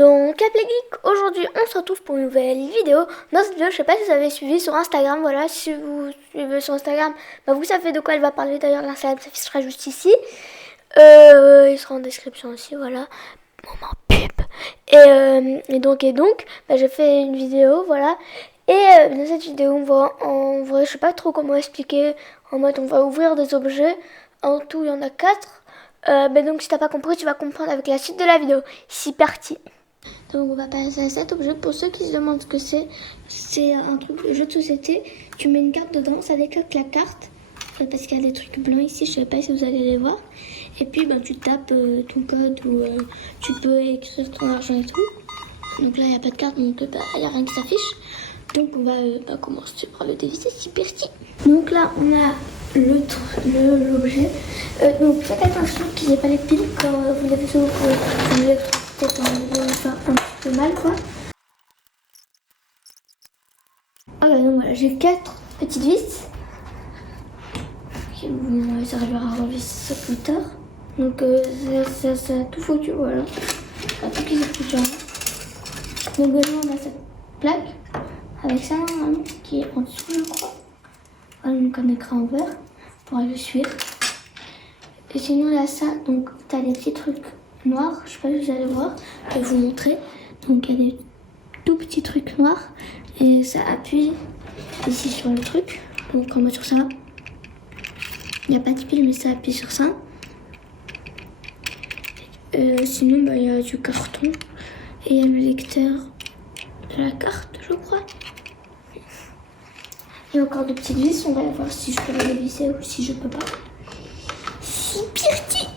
Donc Apple Geek, aujourd'hui on se retrouve pour une nouvelle vidéo. Dans cette vidéo, je sais pas si vous avez suivi sur Instagram, voilà, si vous suivez sur Instagram, bah vous savez de quoi elle va parler. D'ailleurs l'Instagram s'affichera juste ici. Il sera en description aussi, voilà. Moment pub. Et donc, bah, j'ai fait une vidéo, voilà. Et dans cette vidéo, on va, en vrai, je sais pas trop comment expliquer. En mode, on va ouvrir des objets. En tout, il y en a 4. Donc, si t'as pas compris, tu vas comprendre avec la suite de la vidéo. C'est parti. Donc, on va passer à cet objet. Pour ceux qui se demandent ce que c'est un truc de jeu de société. Tu mets une carte dedans, ça déclenche la carte. Parce qu'il y a des trucs blancs ici, je sais pas si vous allez les voir. Et puis tu tapes ton code ou tu peux écrire ton argent et tout. Donc là il n'y a pas de carte, donc il n'y a rien qui s'affiche. Donc on va commencer par le dévisser, c'est parti. Donc là on a l'objet. Donc faites attention qu'il n'y ait pas les piles quand vous l'avez sur vous l'électricité, quand vous allez faire un petit peu mal quoi. Donc voilà, j'ai 4 petites vis. Bon, ça servira à revisser ça plus tard. Donc ça a tout foutu, voilà. Ça a tout qui s'est foutu. Donc là on a cette plaque avec ça normalement qui est en dessous je crois. Voilà, donc un écran ouvert pour aller le suivre. Et sinon là ça, donc t'as des petits trucs noirs, je sais pas si vous allez voir, je vais vous montrer. Donc il y a des tout petits trucs noirs et ça appuie ici sur le truc. Donc on va sur ça. Il n'y a pas de pile mais ça appuie sur ça. Sinon il y a du carton et il y a le lecteur de la carte je crois. Et encore de petites vis, on va voir si je peux les dévisser ou si je peux pas. C'est parti.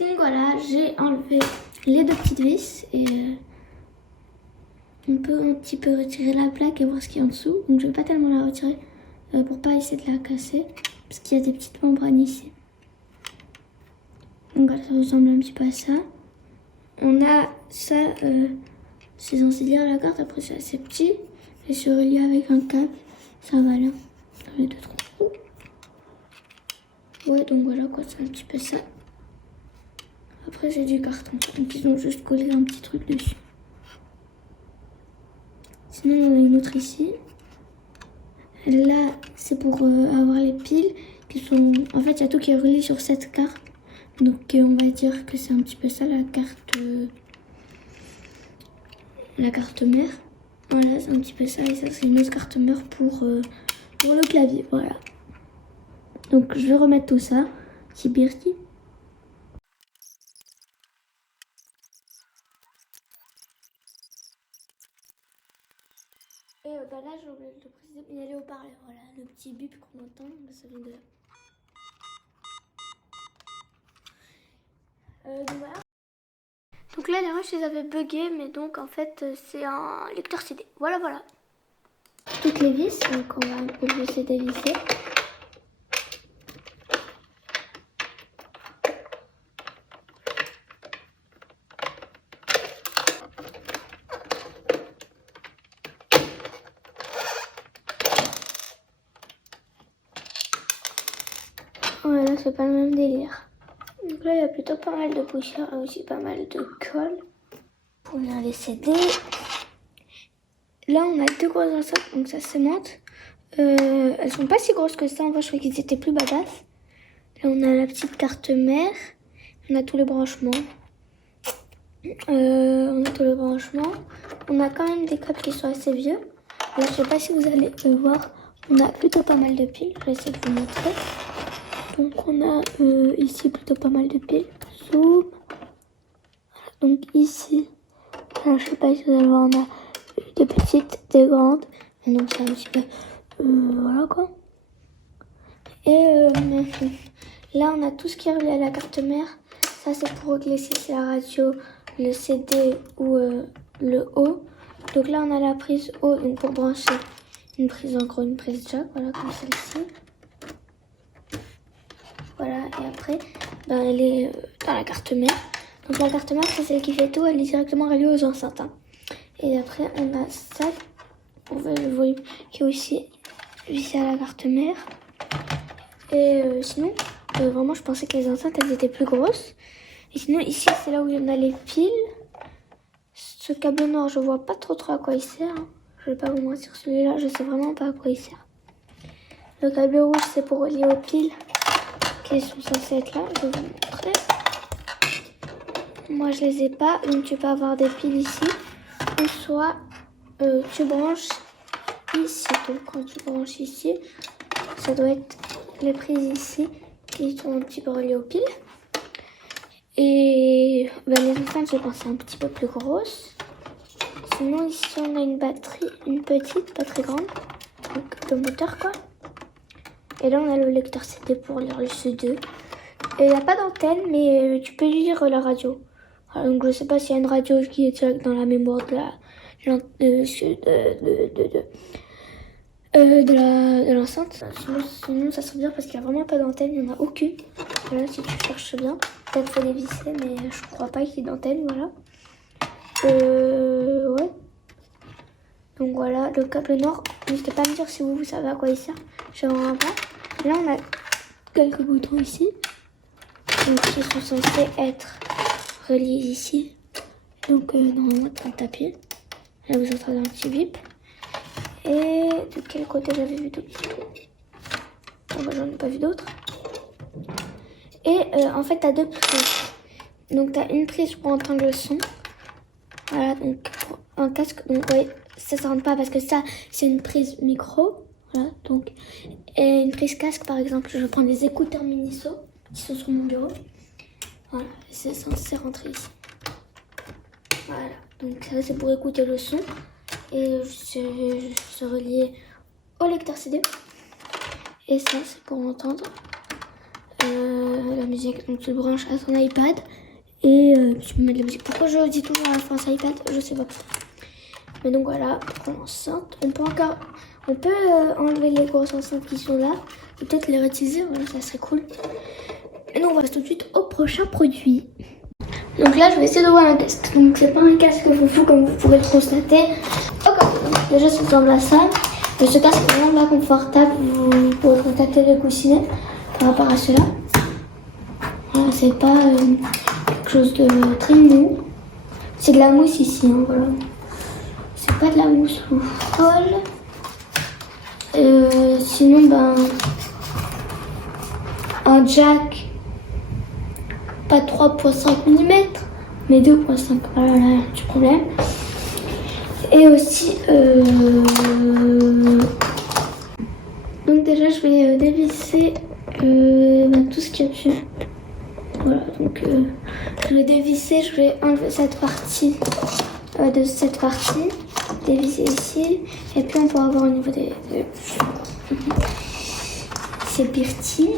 Donc voilà, j'ai enlevé les 2 petites vis et on peut un petit peu retirer la plaque et voir ce qu'il y a en dessous. Donc je vais pas tellement la retirer pour pas essayer de la casser parce qu'il y a des petites membranes ici. Donc voilà, ça ressemble un petit peu à ça. On a ça, c'est censé lire la carte, après c'est assez petit. Et c'est relié avec un câble, ça va là, dans les 2 trous. Ouais, donc voilà quoi, c'est un petit peu ça. Après c'est du carton, donc ils ont juste collé un petit truc dessus. Sinon on a une autre ici. Là c'est pour avoir les piles qui sont... En fait il y a tout qui est relié sur cette carte. Donc on va dire que c'est un petit peu ça la carte mère. Voilà, c'est un petit peu ça et ça c'est une autre carte mère pour le clavier, voilà. Donc je vais remettre tout ça, c'est parti. Et là j'ai oublié de le préciser, mais il y a les haut-parleurs, voilà, le petit bip qu'on entend, ça vient de là. Donc voilà. Donc là les rushs ils avaient bugué, mais donc en fait c'est un lecteur CD, voilà. Toutes les vis, donc on va un peu laisser dévisser. Voilà, c'est pas le même délire. Donc là, il y a plutôt pas mal de poussière et aussi pas mal de colle. Pour bien les CD. Là, on a 2 grosses enceintes, donc ça se monte. Elles sont pas si grosses que ça, en vrai, je croyais qu'ils étaient plus badass. Là, on a la petite carte mère. On a tous les branchements. On a quand même des câbles qui sont assez vieux. Là, je sais pas si vous allez voir. On a plutôt pas mal de piles. Je vais essayer de vous montrer. Donc on a ici plutôt pas mal de piles. Zoom. Donc ici, alors, je sais pas si vous allez voir, on a des petites, des grandes. Donc c'est un petit peu, voilà quoi. Et là on a tout ce qui est relié à la carte mère. Ça c'est pour régler si c'est la radio, le CD ou le haut. Donc là on a la prise haut, donc pour brancher une prise jack, voilà comme celle-ci. Voilà, et après, elle est dans la carte mère. Donc la carte mère, c'est celle qui fait tout, elle est directement reliée aux enceintes. Et après, on a ça, on voit le volume qui est aussi vissé à la carte mère. Et sinon, vraiment, je pensais que les enceintes, elles étaient plus grosses. Et sinon, ici, c'est là où il y en a les piles. Ce câble noir, je vois pas trop à quoi il sert. Hein. Je vais pas vous mentir, celui-là, je sais vraiment pas à quoi il sert. Le câble rouge, c'est pour relier aux piles qui sont censées être là. Je vais vous montrer. Moi, je les ai pas, donc tu peux avoir des piles ici. Ou soit, tu branches ici. Donc, quand tu branches ici, ça doit être les prises ici qui sont un petit peu reliées aux piles. Et ben, les enceintes, je pense, c'est un petit peu plus grosse. Sinon, ici, on a une batterie, une petite, pas très grande. Donc, le moteur, quoi. Et là, on a le lecteur CD pour lire le CD. Et il n'y a pas d'antenne, mais tu peux lire la radio. Alors, donc, je sais pas s'il y a une radio qui est direct dans la mémoire de l'enceinte. Sinon, ça serait bien parce qu'il n'y a vraiment pas d'antenne, il n'y en a aucune. Voilà, si tu cherches bien. Peut-être faut les visser, mais je crois pas qu'il y ait d'antenne, voilà. Ouais. Donc voilà, le câble noir. N'hésitez pas à me dire si vous savez à quoi il sert. Je sais vraiment pas. Là, on a quelques boutons ici. Donc, qui sont censés être reliés ici. Donc, normalement, quand tu appuies, là, vous entendez un petit bip. Et de quel côté j'avais vu d'autres boutons? Oh, bah, j'en ai pas vu d'autres. Et en fait, tu as deux prises. Donc, tu as une prise pour entendre le son. Voilà, donc pour un casque. Donc, ouais, ça ne rentre pas parce que ça, c'est une prise micro. Voilà, donc. Et une prise casque, par exemple, je prends des écouteurs Miniso qui sont sur mon bureau. Voilà, c'est censé rentrer ici. Voilà, donc ça, c'est pour écouter le son. Et c'est relié au lecteur CD. Et ça, c'est pour entendre la musique. Donc, tu le branches à ton iPad. Et tu peux mettre la musique. Pourquoi je dis toujours à la France iPad? Je sais pas. Mais donc voilà, pour l'enceinte, on peut enlever les grosses enceintes qui sont là. Et peut-être les réutiliser, voilà, ça serait cool. Et donc on va passer tout de suite au prochain produit. Donc là, je vais essayer de voir un casque. Donc c'est pas un casque foufou comme vous pourrez le constater. Ok, déjà ça ressemble à ça. Mais ce casque est vraiment pas confortable. Vous pourrez constater les coussinets par rapport à cela. Voilà, c'est pas quelque chose de très mou. C'est de la mousse ici, hein, voilà. C'est pas de la mousse ou folle. Sinon, ben, un jack, pas 3,5 mm, mais 2,5. Voilà, là, il y a du problème. Et aussi, donc déjà, je vais dévisser ben, tout ce qu'il y a dessus. Voilà, donc je vais dévisser, je vais enlever cette partie de cette partie, dévisser ici, et puis on pourra avoir au niveau des ces birtis.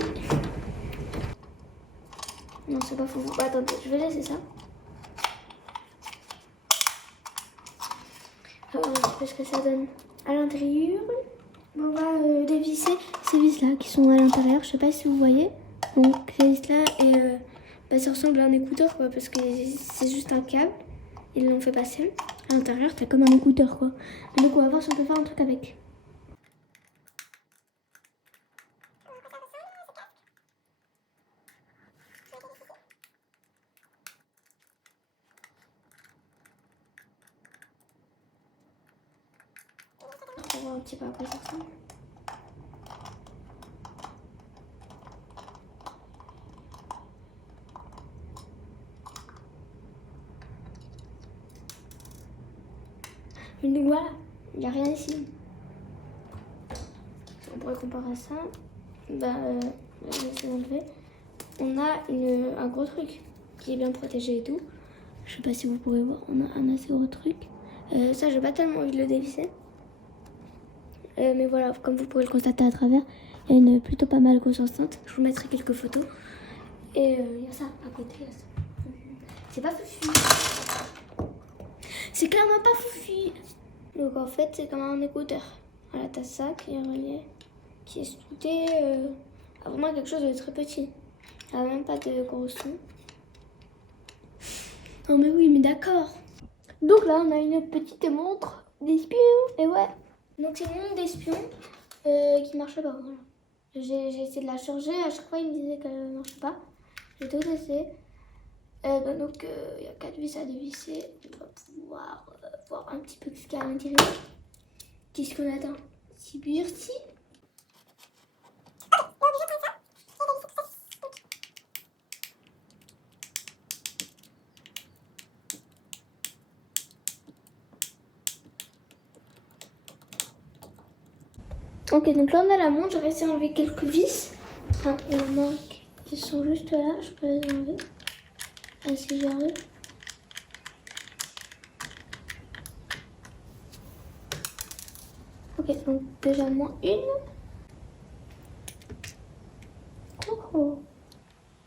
Non, c'est pas faux. Bah, attendez, je vais laisser ça. Alors, ce que ça donne à l'intérieur. On va dévisser ces vis-là qui sont à l'intérieur. Je sais pas si vous voyez. Donc, ces vis-là, et bah, ça ressemble à un écouteur, quoi, parce que c'est juste un câble. Ils l'ont fait passer. À l'intérieur, t'as comme un écouteur, quoi. Et donc, on va voir si on peut faire un truc avec. On va voir un petit peu à quoi ça ressemble. Donc voilà, il n'y a rien ici. On pourrait comparer à ça. Bah, je vais essayer d'enlever. On a un gros truc qui est bien protégé et tout. Je sais pas si vous pouvez voir, on a un assez gros truc. Ça, j'ai pas tellement envie de le dévisser. Mais voilà, comme vous pouvez le constater à travers, il y a une plutôt pas mal grosse enceinte. Je vous mettrai quelques photos. Et il y a ça à côté. C'est pas foufu. C'est clairement pas foufu. Donc en fait, c'est comme un écouteur. Voilà, t'as ça qui est relié, qui est soudé à vraiment quelque chose de très petit. Il n'y a même pas de gros son. Non mais oui, mais d'accord. Donc là, on a une petite montre d'espion. Et ouais. Donc c'est une montre d'espion qui marche pas. Voilà. J'ai essayé de la charger. À chaque fois, il me disait qu'elle ne marche pas. J'ai tout essayé. Donc il y a 4 vis à dévisser. On va pouvoir voir un petit peu ce qu'il y a à l'intérieur. Qu'est-ce qu'on attend? C'est ici. Ok, donc là on a la montre, j'ai réussi à enlever quelques vis. Enfin, il en manque. Ils sont juste là, je peux les enlever. Ah, si j'arrive. Ok, donc déjà moins une. Oh.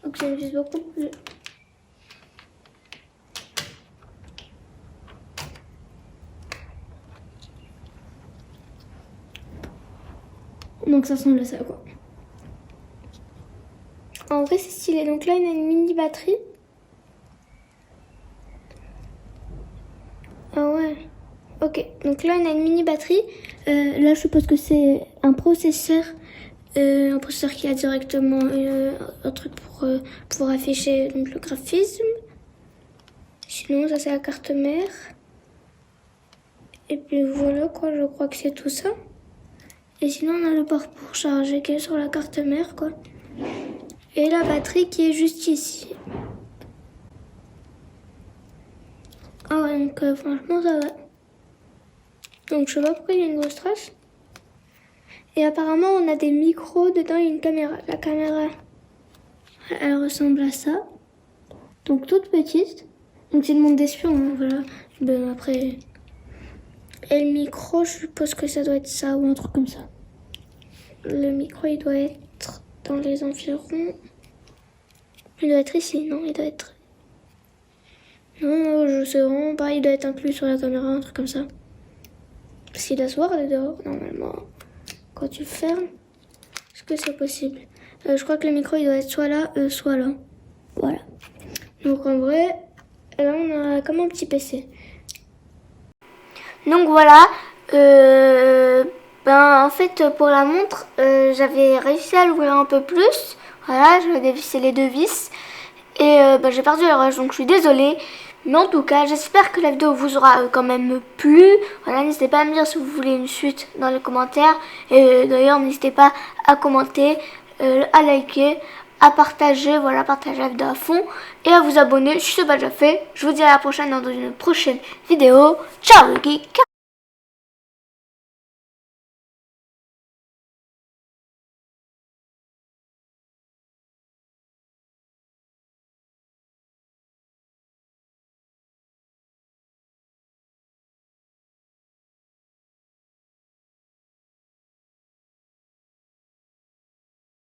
Donc c'est une vis beaucoup plus. Donc ça ressemble à ça quoi. En vrai c'est stylé. Donc là il y a une mini batterie. Ah ouais. Ok, donc là on a une mini batterie. Là je suppose que c'est un processeur. Un processeur qui a directement un truc pour pouvoir afficher donc, le graphisme. Sinon ça c'est la carte mère. Et puis voilà quoi, je crois que c'est tout ça. Et sinon on a le port pour charger qui est sur la carte mère quoi. Et la batterie qui est juste ici. Ah ouais, donc franchement ça va. Donc je sais pas pourquoi il y a une grosse trace. Et apparemment on a des micros dedans et une caméra. La caméra, elle ressemble à ça. Donc toute petite. Donc c'est une montre d'espion, hein, voilà. Ben après... Et le micro, je suppose que ça doit être ça ou un truc comme ça. Le micro il doit être dans les environs. Il doit être ici, non, il doit être... Non, je sais vraiment pas, il doit être inclus sur la caméra, un truc comme ça. Parce qu'il doit se voir dehors, normalement. Quand tu fermes, est-ce que c'est possible? Je crois que le micro, il doit être soit là, soit là. Voilà. Donc en vrai, là, on a comme un petit PC. Donc voilà. En fait, pour la montre, j'avais réussi à l'ouvrir un peu plus. Voilà, je vais dévisser les deux vis. Et j'ai perdu le rush, donc je suis désolée. Mais en tout cas, j'espère que la vidéo vous aura quand même plu. Voilà, n'hésitez pas à me dire si vous voulez une suite dans les commentaires. Et d'ailleurs, n'hésitez pas à commenter, à liker, à partager. Voilà, partagez la vidéo à fond. Et à vous abonner si ce n'est pas déjà fait. Je vous dis à la prochaine dans une prochaine vidéo. Ciao les geeks!